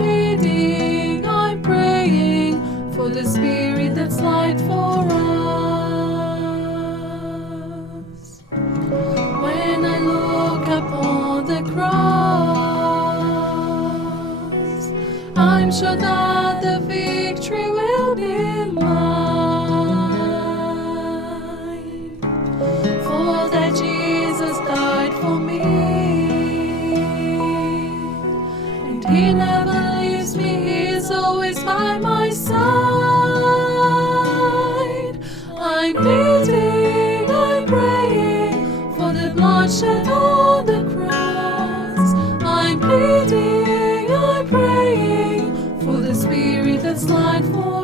pleading, I'm praying for the Spirit that's light for us. When I look upon the cross, I'm sure that the victory will be mine. For that Jesus died for me, and He never leaves me, He's always by my side. I'm pleading, I'm praying for the bloodshed on the cross. I'm pleading, I'm praying for the Spirit that's light for